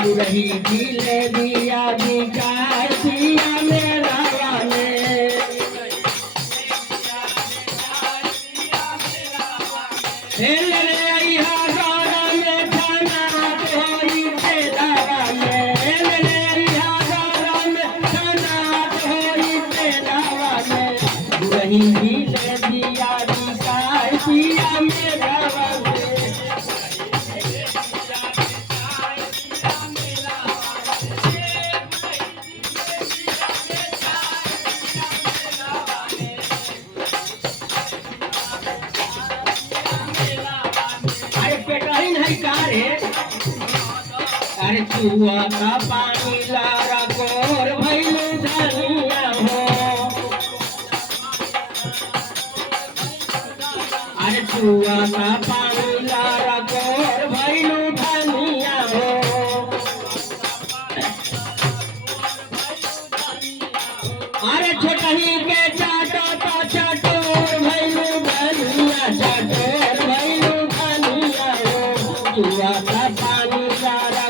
गुरही जिलेबिया बिकाय पिया मेरा वाले हेले आइहा गाना में खाना तोरी तेरा वाले हेले आइहा गाना में खाना तोरी तेरा वाले गुरही जिलेबिया बिकाय पिया मेरा वाले अरे चुआ का पानी लारा कोर भैलू धनिया हो अरे चुआ का पानी लारा कोर भैलू धनिया हो अरे छोटही के चाटो तो चटोर भैलू धनिया चटोर भैलू धनिया हो चुआ का पानी लारा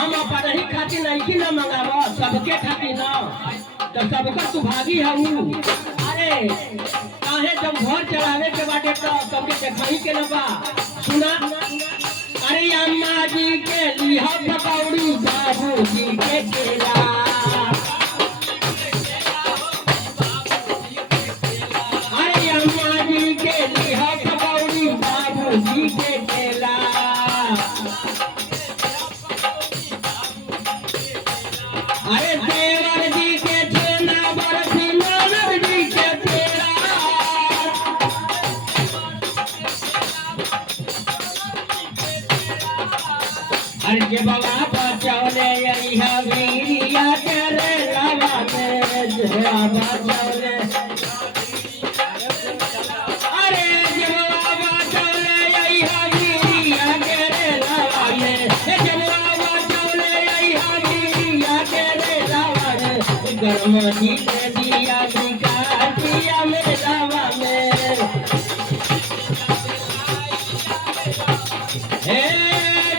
नहीं ना मंगावा सबके खातिर ना तो सबका सुभागी हूँ अरे काहे जब घर चलावे के बाटे तो सबके देखई के ना बा सुना अरे अम्मा जी के लिहा पकौड़ी बाबू जी के केला अरे अम्मा जी के लिहा पकौड़ी बाबू जी के केला अरे देवर जी के छेना बरफी मानव जी के तेरा अरे जे बाबा बचौले यही वीरिया तेरे लावा में जे बाबा बचौले अरे जे बाबा बचौले यही वीरिया तेरे लावा में जे बाबा बचौले यही वीरिया तेरे गरम जी दे दिया बिका दिया मेरा वाले हे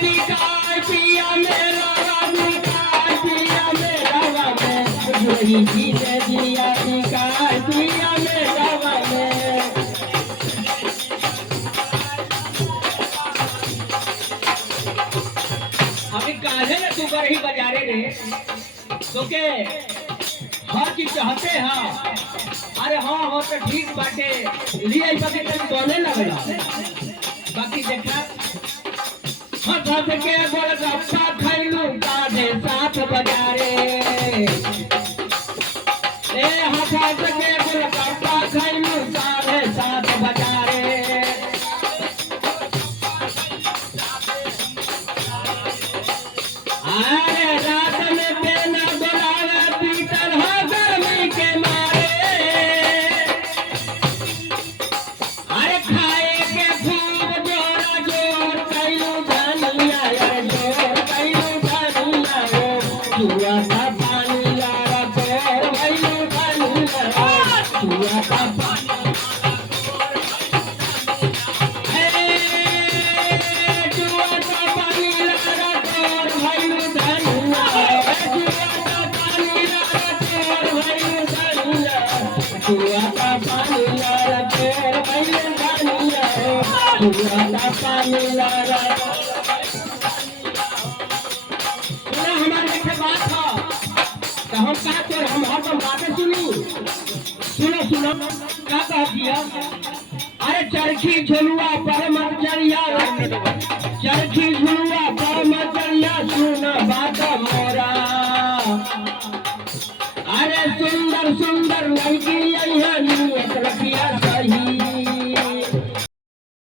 बिका पिया मेरा वाले बिका पिया मेरा वाले गुरही जी दे दिया बिका पिया मेरा वाले अभी काहे ना तू बरही बजारे रे तो के हर चीज चाहते हैं अरे हाँ हो तो ठीक बाटे लिए बाकी तक बोले लगला बाकी देखा हंस के गोलगप्पा खैलू साढ़े 7 बजारे ए हंस के गोलगप्पा खैलू 7:30 बजारे अरे रात में बेना बोलावे पीटर हो गर्मी के मारे अरे खाए के खूब जोरा जोर कैलू धनिया जोर कैलू धनिया हो चुआ का पानी लारा जोर भैलू धनिया चुआ का पानी चुआ का पानी लारा तेर भैले धनिया हो चुआ का पानी लारा सुना हमारे देखे बात हो तो हम का कर हम हर बातें सुनी सुनो क्या कह दिया अरे चरखी झुलुआ पर मचरिया चरखी झुलुआ पर मचरिया सुन बात मोरा अरे सुंदर सुंदर लड़की यही है